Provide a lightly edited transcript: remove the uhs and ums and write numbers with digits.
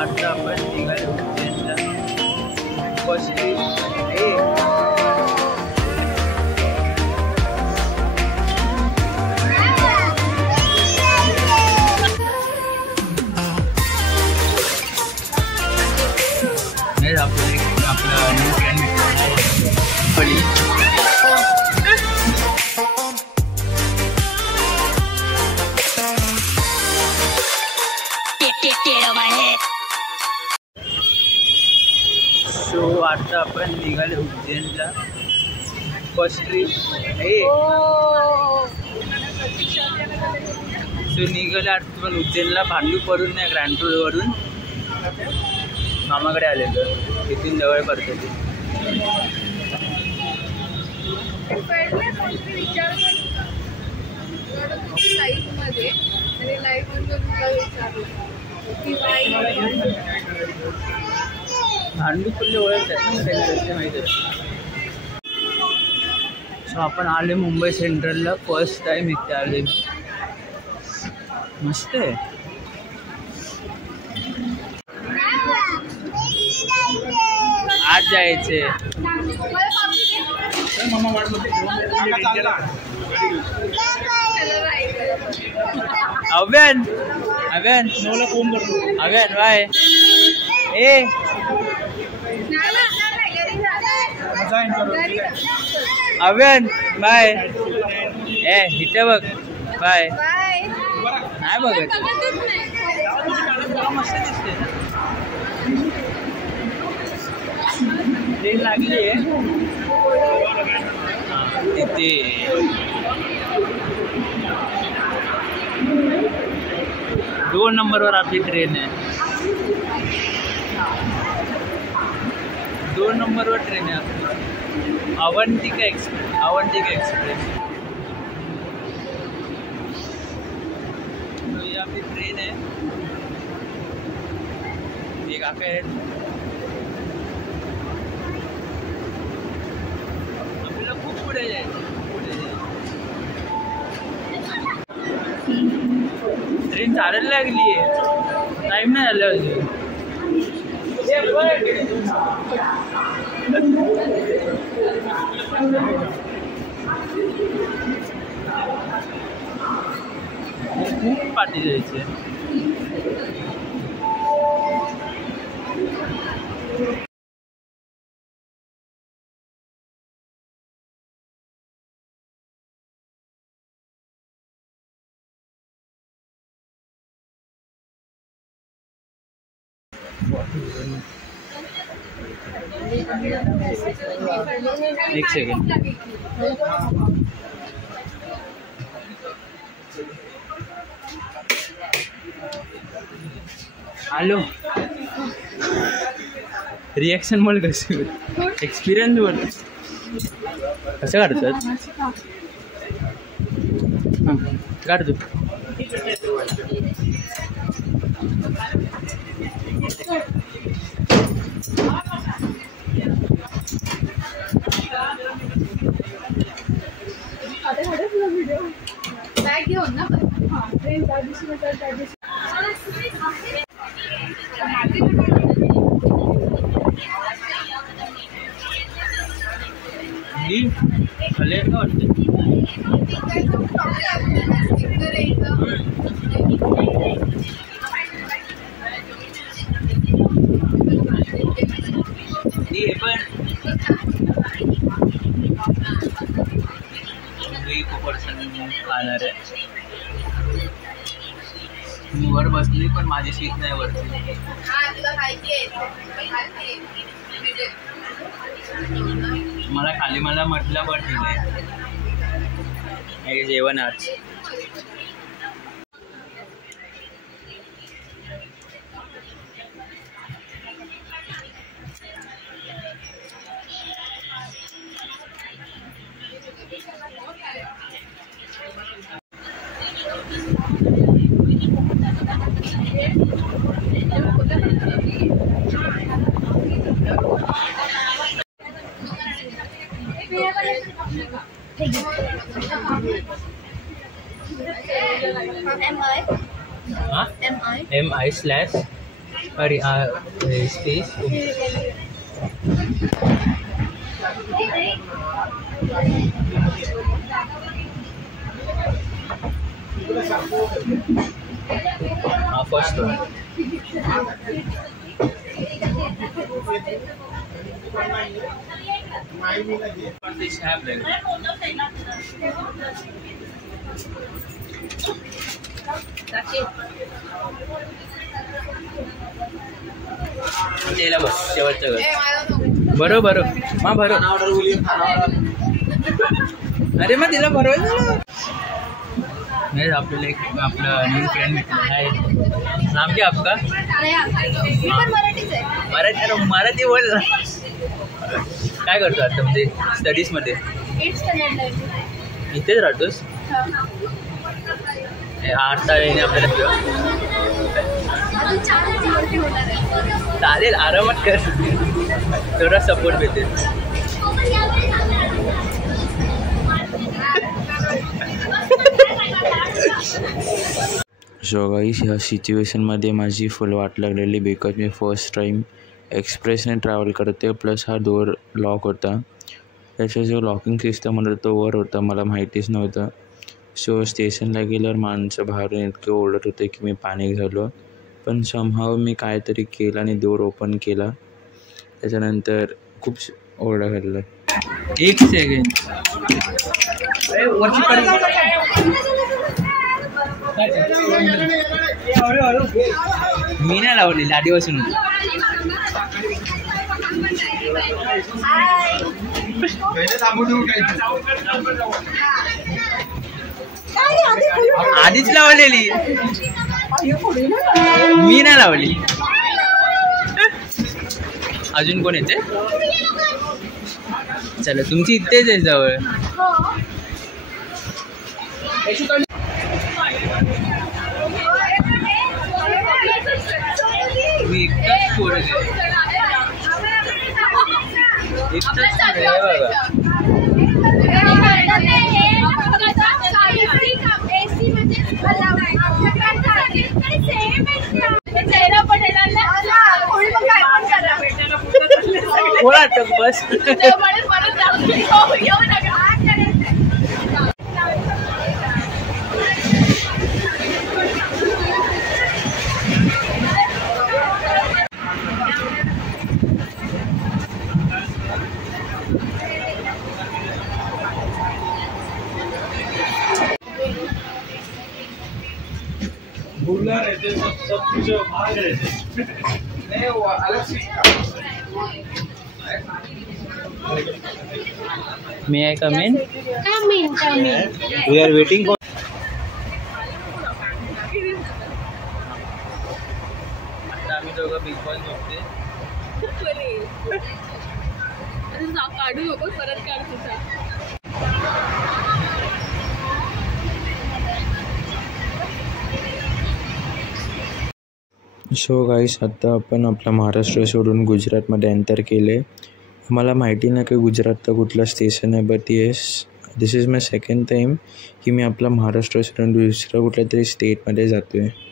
आता आपण निघालो उज्जैनला. फर्स्ट ट्रिप आपला न्यू फ्रेंड पडी. सो आता आपण निघाले उज्जैनला. फर्स्ट ट्रिप सो निघाले आता पण उज्जैनला. भांडूपवरून नाही, ग्रँड रोडवरून मामाकडे आलेलो. इथून जवळ पडतं ते. भांडूपल्ले ओळख आहे माहिती. सो आपण आले मुंबई सेंट्रलला. फर्स्ट टाइम इथे आले. मस्त आहे. आज जायचे. अव्यान अव्यान अव्यान बाय. अव्यान बाय. इथे बघ. बाय. नाही बघत. मस्त दिसते. ट्रेन लागली आहे तिथे. 2 नंबरवर आपली ट्रेन आहे. 2 नंबरवर ट्रेन आहे आपली. अवंतिका एक्सप्रेस. तो ये आपली ट्रेन आहे. एक काका आहेत. खूप पुढे जायचं. ट्रेन चालायला लागली आहे. टाइम नाही झाला अजून. खूप पाठी जायचे. एक सेकंड. हॅलो. रिॲक्शन बोल. कसे एक्सपिरियन्स बोल. कसं काढतात? हां काढतो. वर बसली पण माझी सीट नाही वरती. मला खाली मला म्हटलं पण ठीक आहे जेवण आज. MI/. अरे स्पेस फर्स्ट वन शेवटचं बरो बरो मा भरो अरे मग तिला भरवायचं नाही आपल्याला एक आपला न्यू फ्रेंड भेटला आहे नाम क्या आपका मराठी मराठी बोल काय करतो आता म्हणजे स्टडीजमध्ये इथेच राहतोस आता येणे आपल्याला चालेल आरामात कर थोडा सपोर्ट भेटेल सो गाईस ह्या सिच्युएशनमध्ये माझी फुल वाट लागलेली बिकॉज मी फर्स्ट टाईम एक्सप्रेसने ट्रॅव्हल करते प्लस हा डोअर लॉक होता त्याचा जो लॉकिंग सिस्टम होता तो वर होता मला माहितीच नव्हतं सो स्टेशनला गेल्यावर माणसं बाहेरून इतके ओरडत होते की मी पॅनिक झालो पण समहाव मी काहीतरी केलं आणि डोअर ओपन केला त्याच्यानंतर खूप ओरडा खाल्ला एक सेकंड मी नाही लावलेली आधीपासून आधीच लावलेली मी नाही लावली अजून कोण येते चला तुमची इथेच आहे जवळ मी एकटाच पोरं बोला बस रहते सब कुछ भाग रहते नहीं वो अलग से May I come in? Come in, come in. We are waiting for. आम्ही दोघं बिग बॉस बघते. काढू नको परत काढ तुझा. सो गाईस आता आपण आपला महाराष्ट्र सोडून गुजरातमध्ये एंटर केले मला माहिती नाही की गुजरातचं कुठलं स्टेशन आहे but yes this is my second time की मी आपला महाराष्ट्र सोडून दुसऱ्या कुठल्या तरी स्टेटमध्ये जातो आहे